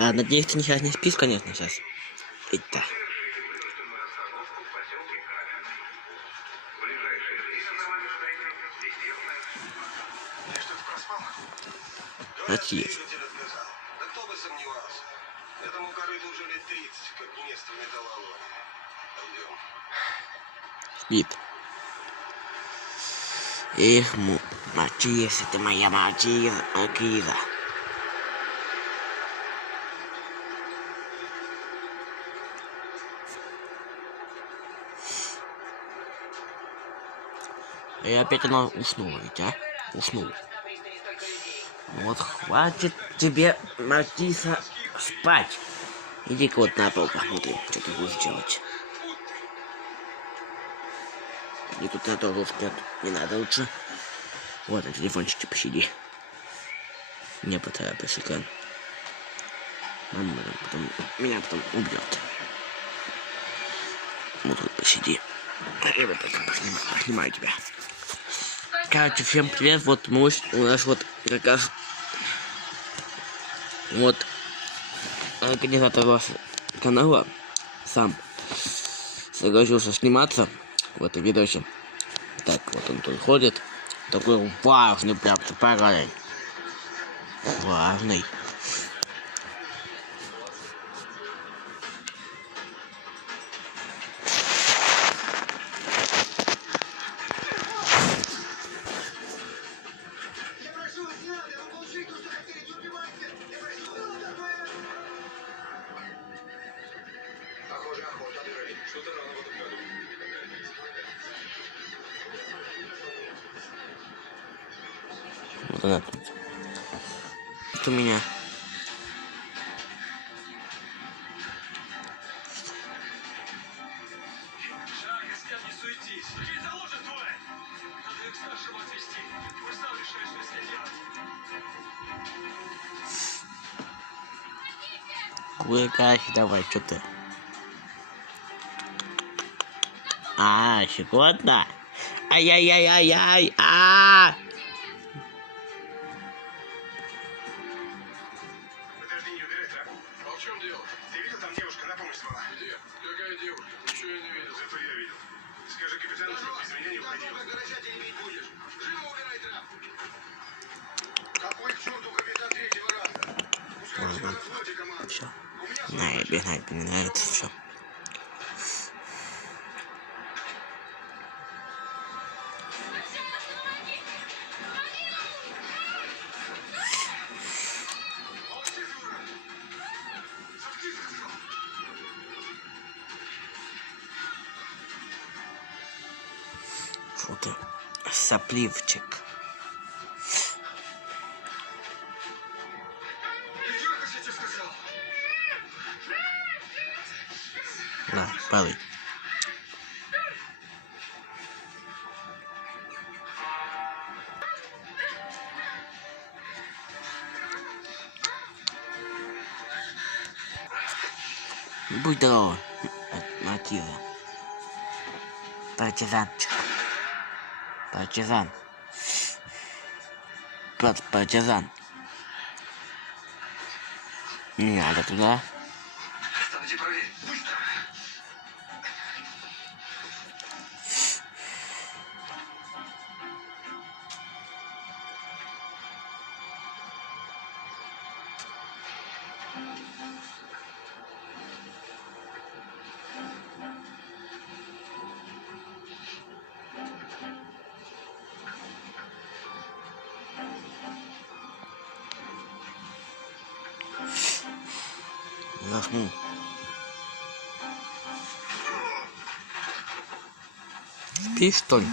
Надеюсь, ты сейчас не спишь, конечно, сейчас. Это. Отец. Да кто бы сомневался. Этому корыту уже лет 30, как место в металлоломе. Пойдем. Спит. Эх, Матиса, ты моя Матиза. И опять она уснула ведь, а? Уснула. Вот хватит тебе, Матиса, спать. Иди-ка вот на пол посмотрим, что ты будешь делать. И тут на тоже спят. Не надо лучше. Вот, на телефончике посиди. Не поторапишь экран. Мама меня потом убьет. Вот тут посиди. Я вот так поснимаю тебя. Короче, всем привет. Вот у нас вот как раз вот организатор вашего канала сам согласился сниматься в этом видосе. Так, вот он тут ходит. Такой важный прям парень. Важный. Вот она тут. Это у меня. Выкач, давай, что ты? Щекотно. Ай-яй-яй-яй-яй. Подожди, не убирай трапу. А в чем дело? Ты видел, там девушка на помощь звала? Где? Какая девушка? Ничего я не видел. Зато я видел. Скажи капитану, что без меня не уходил. Гаража теребить будешь. Живо убирай трапу. Какой к черту капитан третьего раза? Пускай у тебя на флоте команда. Все. Мне нравится все. Что ты? Сопливчик. На, падай. Будь здорова, Матиза. Партизанчик. Партизан. Партизан. Не надо туда. Остановите, проверь. Быстро. Заснул. Спишь, что ли?